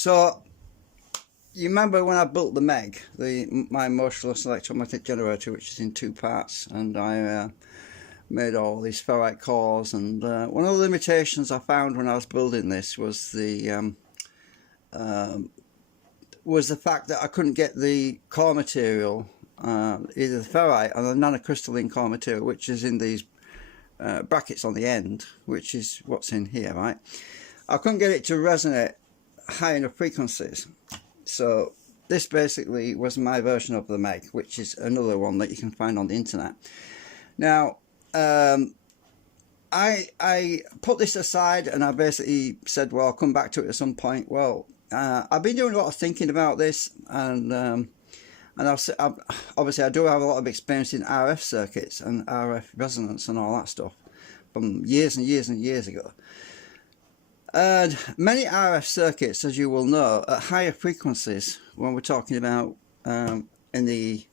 So you remember when I built the Meg, my motionless electromagnetic generator, which is in two parts, and I made all these ferrite cores. And one of the limitations I found when I was building this was the fact that I couldn't get the core material, either the ferrite or the nanocrystalline core material, which is in these brackets on the end, which is what's in here, right? I couldn't get it to resonate high enough frequencies. So this basically was my version of the Meg, which is another one that you can find on the internet. Now, I put this aside and I basically said, well, I'll come back to it at some point. Well, I've been doing a lot of thinking about this, and obviously I do have a lot of experience in RF circuits and RF resonance and all that stuff from years and years and years ago. And many RF circuits, as you will know, at higher frequencies, when we're talking about in the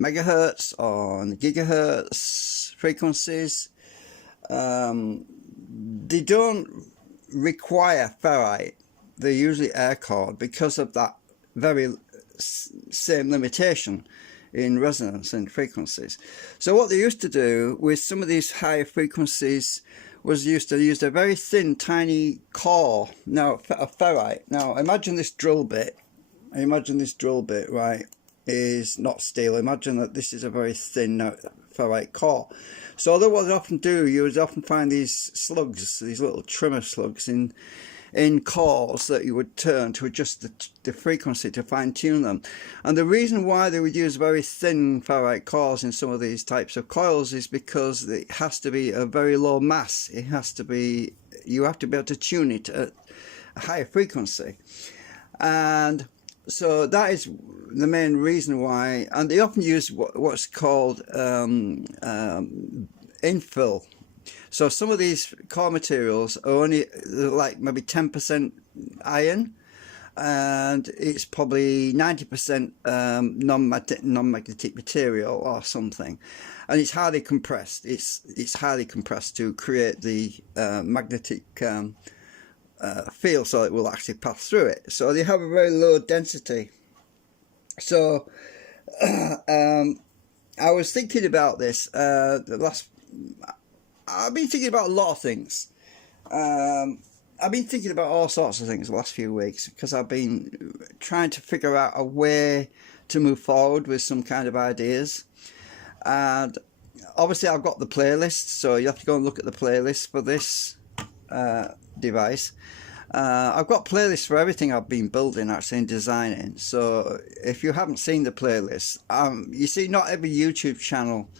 megahertz or in the gigahertz frequencies, they don't require ferrite. They're usually air cored because of that very same limitation in resonance and frequencies. So what they used to do with some of these higher frequencies was used to use a very thin, tiny core, now of ferrite. Now imagine this drill bit. Right, is not steel. Imagine that this is a very thin ferrite core. So what they often do, you would often find these slugs, these little trimmer slugs in cores that you would turn to adjust the frequency, to fine-tune them. And the reason why they would use very thin ferrite cores in some of these types of coils is because it has to be a very low mass. It has to be, you have to be able to tune it at a higher frequency. And so that is the main reason why. And they often use what's called infill. So some of these core materials are only like maybe 10% iron, and it's probably 90% non-magnetic material or something, and it's highly compressed. It's highly compressed to create the magnetic field, so it will actually pass through it. So they have a very low density. So I was thinking about this I've been thinking about a lot of things. I've been thinking about all sorts of things the last few weeks, because I've been trying to figure out a way to move forward with some kind of ideas. And obviously I've got the playlist, so you have to go and look at the playlist for this device. I've got playlists for everything I've been building, actually, and designing. So if you haven't seen the playlist, you see, not every YouTube channel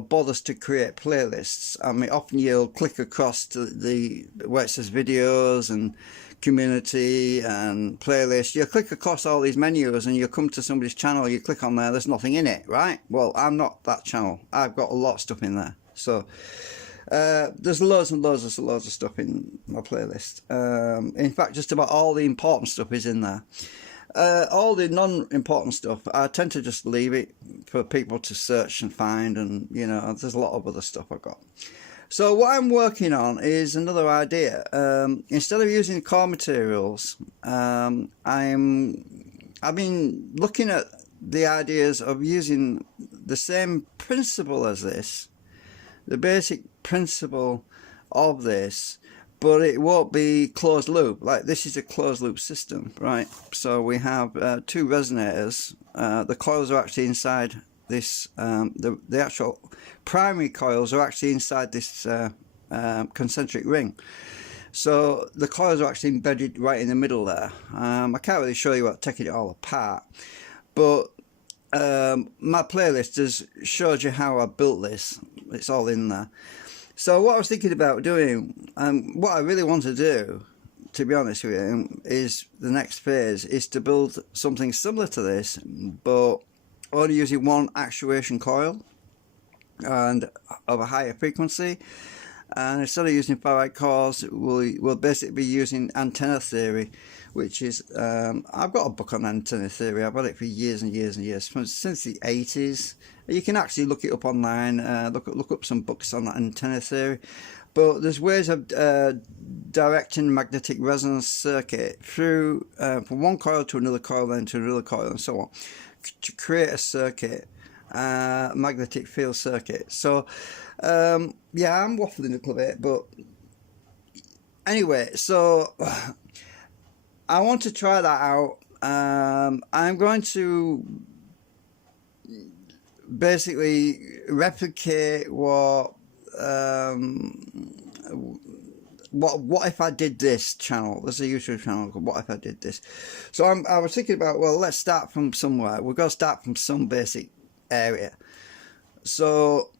bothers to create playlists. I mean, often you'll click across to where it says videos and community and playlist. You'll click across all these menus and you'll come to somebody's channel, you click on there, there's nothing in it, right? Well, I'm not that channel. I've got a lot of stuff in there. So there's loads and loads of stuff in my playlist. In fact, just about all the important stuff is in there. All the non-important stuff, I tend to just leave it for people to search and find, and you know, there's a lot of other stuff I've got. So what I'm working on is another idea. Instead of using core materials, I've been looking at the ideas of using the same principle as this, the basic principle of this, but it won't be closed loop. Like, this is a closed loop system, right? So we have two resonators. The coils are actually inside this, the actual primary coils are actually inside this concentric ring. So the coils are actually embedded right in the middle there. I can't really show you without taking it all apart, but my playlist has showed you how I built this. It's all in there. So what I was thinking about doing, and what I really want to do, to be honest with you, is the next phase is to build something similar to this, but only using one actuation coil and of a higher frequency. And instead of using ferrite cores, we'll basically be using antenna theory, which is, I've got a book on antenna theory. I've had it for years and years and years, since the 80s. You can actually look it up online, look up some books on antenna theory. but there's ways of directing magnetic resonance circuit through from one coil to another coil, then to another coil, and so on, to create a circuit, magnetic field circuit. So yeah, I'm waffling a little bit, but anyway, so I want to try that out. I'm going to basically replicate what if I did this channel. There's a YouTube channel called What If I Did This. So I was thinking about, well, let's start from somewhere. We've got to start from some basic area. So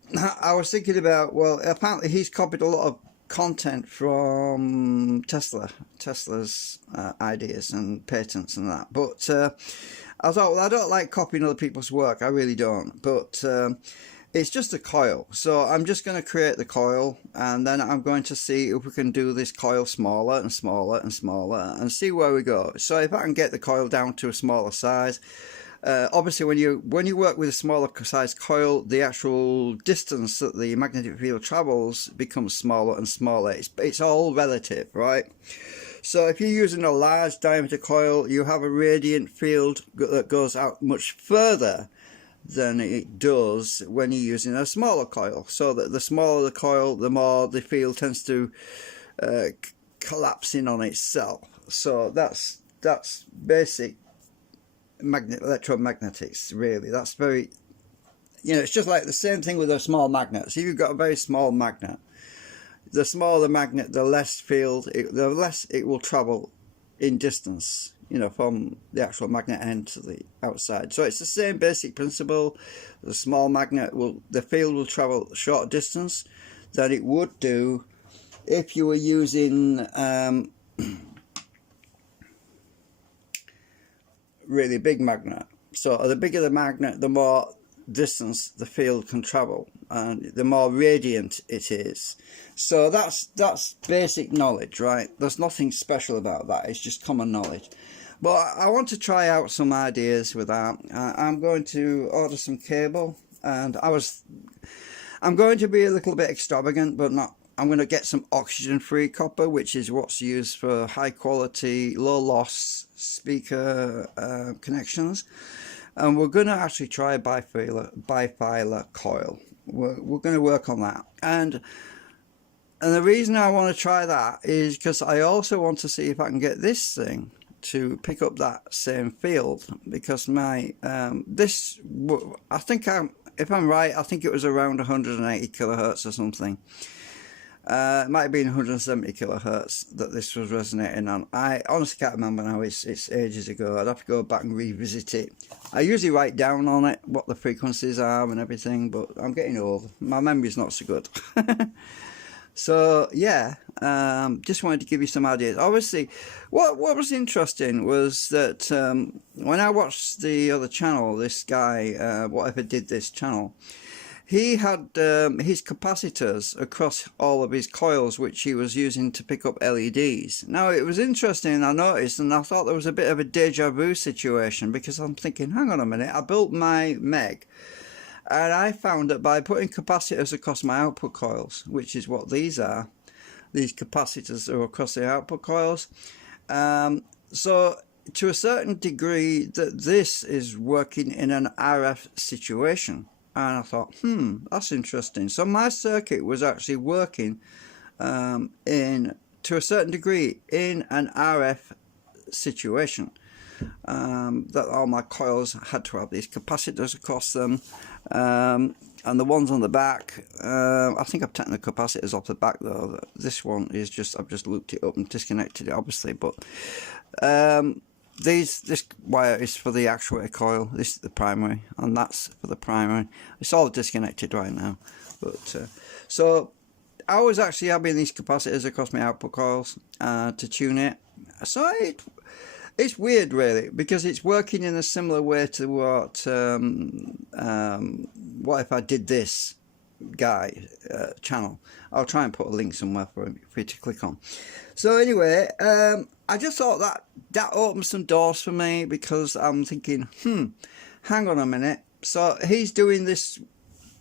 I was thinking about, well, apparently he's copied a lot of content from Tesla's ideas and patents and that. But I thought, well, I don't like copying other people's work. I really don't. But it's just a coil. So I'm just going to create the coil, and then I'm going to see if we can do this coil smaller and smaller and smaller and see where we go. So if I can get the coil down to a smaller size, obviously when you work with a smaller size coil, the actual distance that the magnetic field travels becomes smaller and smaller. It's all relative, right? So if you're using a large diameter coil, you have a radiant field that goes out much further than it does when you're using a smaller coil. So that the smaller the coil, the more the field tends to collapse in on itself. So that's basic electromagnetics, really. That's very, it's just like the same thing with a small magnet. So if you've got a very small magnet, the smaller the magnet, the less field, the less it will travel in distance, from the actual magnet end to the outside. So it's the same basic principle. The small magnet the field will travel a shorter distance than it would do if you were using really big magnet. So the bigger the magnet, the more distance the field can travel, and the more radiant it is. So that's basic knowledge, right? There's nothing special about that. It's just common knowledge. But I want to try out some ideas with that. I'm going to order some cable, and I'm going to be a little bit extravagant, but not. I'm going to get some oxygen-free copper, which is what's used for high-quality, low-loss speaker connections. And we're going to actually try a bifilar coil. We're going to work on that. And the reason I want to try that is because I also want to see if I can get this thing to pick up that same field, because my I think if I'm right, I think it was around 180 kilohertz or something. It might have been 170 kilohertz that this was resonating on. I honestly can't remember now. It's ages ago. I'd have to go back and revisit it. I usually write down on it what the frequencies are and everything, but I'm getting old. My memory's not so good. So yeah, just wanted to give you some ideas. Obviously, what was interesting was that when I watched the other channel, this guy, What If I Did This channel, he had his capacitors across all of his coils, which he was using to pick up LEDs. Now, it was interesting, I noticed, and I thought there was a bit of a deja vu situation, because I'm thinking, hang on a minute, I built my Meg, and I found that by putting capacitors across my output coils, which is what these are, these capacitors are across the output coils, so to a certain degree that this is working in an RF situation. And I thought, that's interesting. So my circuit was actually working to a certain degree in an RF situation. That all my coils had to have these capacitors across them. And the ones on the back, I think I've taken the capacitors off the back though. This one is just, I've just looped it up and disconnected it obviously. But this wire is for the actuator coil, this is the primary, and that's for the primary. It's all disconnected right now. But so I was actually having these capacitors across my output coils to tune it. So it's weird really, because it's working in a similar way to what if I did this guy channel. I'll try and put a link somewhere for you to click on. So anyway, I just thought that opened some doors for me, because I'm thinking, hang on a minute. So he's doing this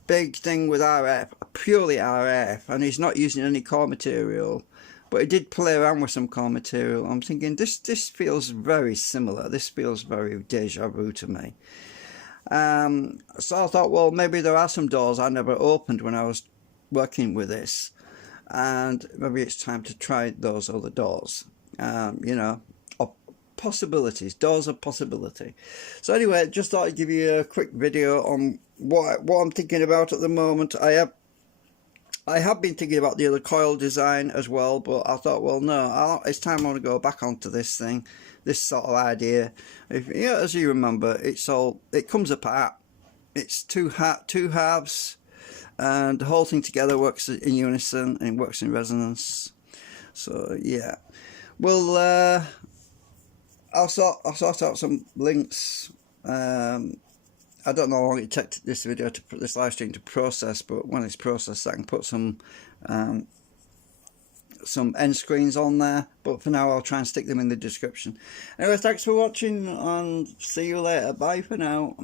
big thing with RF purely RF, and he's not using any core material, but he did play around with some core material. I'm thinking this feels very similar. This feels very deja vu to me. So I thought, well, maybe there are some doors I never opened when I was working with this, and maybe it's time to try those other doors. You know, of possibilities, doors of possibility. So anyway, just thought I'd give you a quick video on what I'm thinking about at the moment. I have been thinking about the other coil design as well, but I thought, well, no, it's time I want to go back onto this thing, this sort of idea. As you remember, it comes apart. It's two halves, and the whole thing together works in unison and works in resonance. So yeah, well, I'll sort out some links. I don't know how long it took this live stream to process, but when it's processed, I can put some end screens on there. But for now, I'll try and stick them in the description. Anyway, thanks for watching, and see you later. Bye for now.